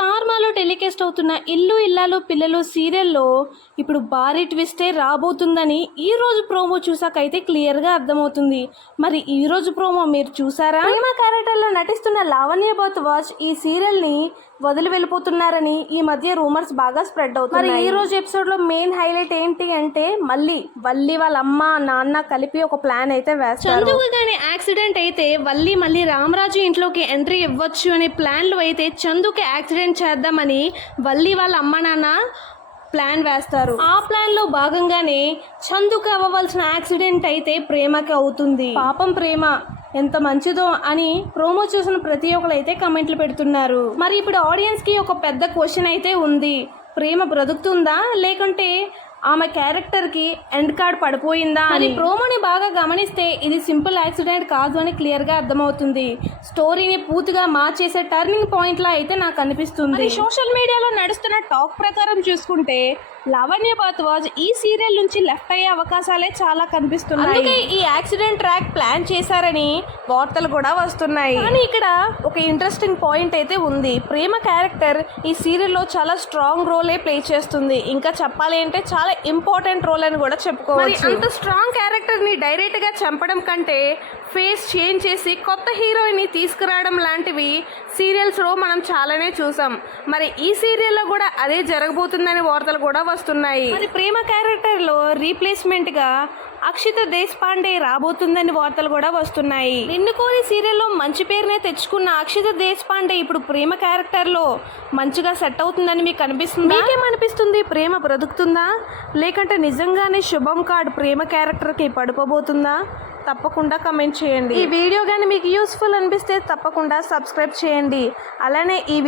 Star మాలో telecast అవుతున్న ఇల్లు ఇల్లాలు పిల్లలు సీరియల్లో ఇప్పుడు భారీ ట్విస్టే రాబోతుందని ఈ రోజు ప్రోమో చూసాకైతే క్లియర్గా అర్థమవుతుంది. మరి ఈ రోజు ప్రోమో మీరు చూసారా? ప్రేమ క్యారెక్టర్లో నటిస్తున్న లావణ్య భరద్వాజ్ ఈ సీరియల్ని వదిలి వెళ్ళిపోతున్నారని ఈ మధ్య రూమర్స్ బాగా స్ప్రెడ్ అవుతున్నాయి. మరి ఈ రోజు ఎపిసోడ్లో మెయిన్ హైలైట్ ఏంటి అంటే మళ్ళీ వల్లి వాళ్ళ అమ్మ నాన్న కలిపి ఒక ప్లాన్ అయితే వేస్తారు. చందుకు కానీ యాక్సిడెంట్ అయితే వల్లి మళ్ళీ రామరాజు ఇంట్లోకి ఎంట్రీ ఇవ్వచ్చు అనే ప్లాన్లు అయితే చందుకి యాక్సిడెంట్ చేద్దామని వల్లి వాళ్ళ అమ్మ నాన్న ప్లాన్ వేస్తారు. ఆ ప్లాన్ లో భాగంగానే చందుకు అవ్వవలసిన యాక్సిడెంట్ అయితే ప్రేమకి అవుతుంది. పాపం ప్రేమ ఎంత మంచిదో అని ప్రోమో చూసిన ప్రతి ఒక్కరు అయితే కమెంట్లు పెడుతున్నారు. మరి ఇప్పుడు ఆడియన్స్ కి ఒక పెద్ద క్వశ్చన్ అయితే ఉంది. ప్రేమ బ్రతుకుతుందా లేకుంటే ఆమె క్యారెక్టర్ కి ఎండ్ కార్డ్ పడిపోయిందా అని. ప్రోమోని బాగా గమనిస్తే ఇది సింపుల్ యాక్సిడెంట్ కాదు అని క్లియర్ గా అర్థమవుతుంది. స్టోరీని పూర్తిగా మార్చేసే టర్నింగ్ పాయింట్ లా అయితే నాకు అనిపిస్తుంది. సోషల్ మీడియాలో నడుస్తున్న టాక్ ప్రకారం చూసుకుంటే లావణ్య భరద్వాజ్ ఈ సీరియల్ నుంచి లెఫ్ట్ అయ్యే అవకాశాలే చాలా కనిపిస్తున్నాయి. అందుకే ఈ యాక్సిడెంట్ ట్రాక్ ప్లాన్ చేశారని వార్తలు కూడా వస్తున్నాయి. కానీ ఇక్కడ ఒక ఇంట్రెస్టింగ్ పాయింట్ అయితే ఉంది. ప్రేమ క్యారెక్టర్ ఈ సీరియల్లో చాలా స్ట్రాంగ్ రోలే ప్లే చేస్తుంది. ఇంకా చెప్పాలి అంటే చాలా ఇంపార్టెంట్ రోల్ అని కూడా చెప్పుకోవచ్చు. అంత స్ట్రాంగ్ క్యారెక్టర్ ని డైరెక్ట్ గా చంపడం కంటే ఫేస్ చేంజ్ చేసి కొత్త హీరోయిన్ ని తీసుకురావడం లాంటివి సీరియల్స్ లో మనం చాలానే చూసాం. మరి ఈ సీరియల్లో కూడా అదే జరగబోతుందని వార్తలు కూడా వస్తున్నాయి. మరి ప్రేమ క్యారెక్టర్ లో రీప్లేస్మెంట్ గా అక్షిత దేశపాండే రాబోతుందని వార్తలు కూడా వస్తున్నాయి. నిన్ను కోరి సీరియల్లో మంచి పేరునే తెచ్చుకున్న అక్షిత దేశపాండే ఇప్పుడు ప్రేమ క్యారెక్టర్ లో మంచిగా సెట్ అవుతుందని మీకు అనిపిస్తుంది? మీకేమనిపిస్తుంది? ప్రేమ బ్రతుకుతుందా లేకంటే నిజంగానే శుభం కార్డ్ ప్రేమ క్యారెక్టర్ కి పడిపోబోతుందా? తప్పకుండా కమెంట్ చేయండి. ఈ వీడియో కానీ మీకు యూస్ఫుల్ అనిపిస్తే తప్పకుండా సబ్స్క్రైబ్ చేయండి. అలానే ఈ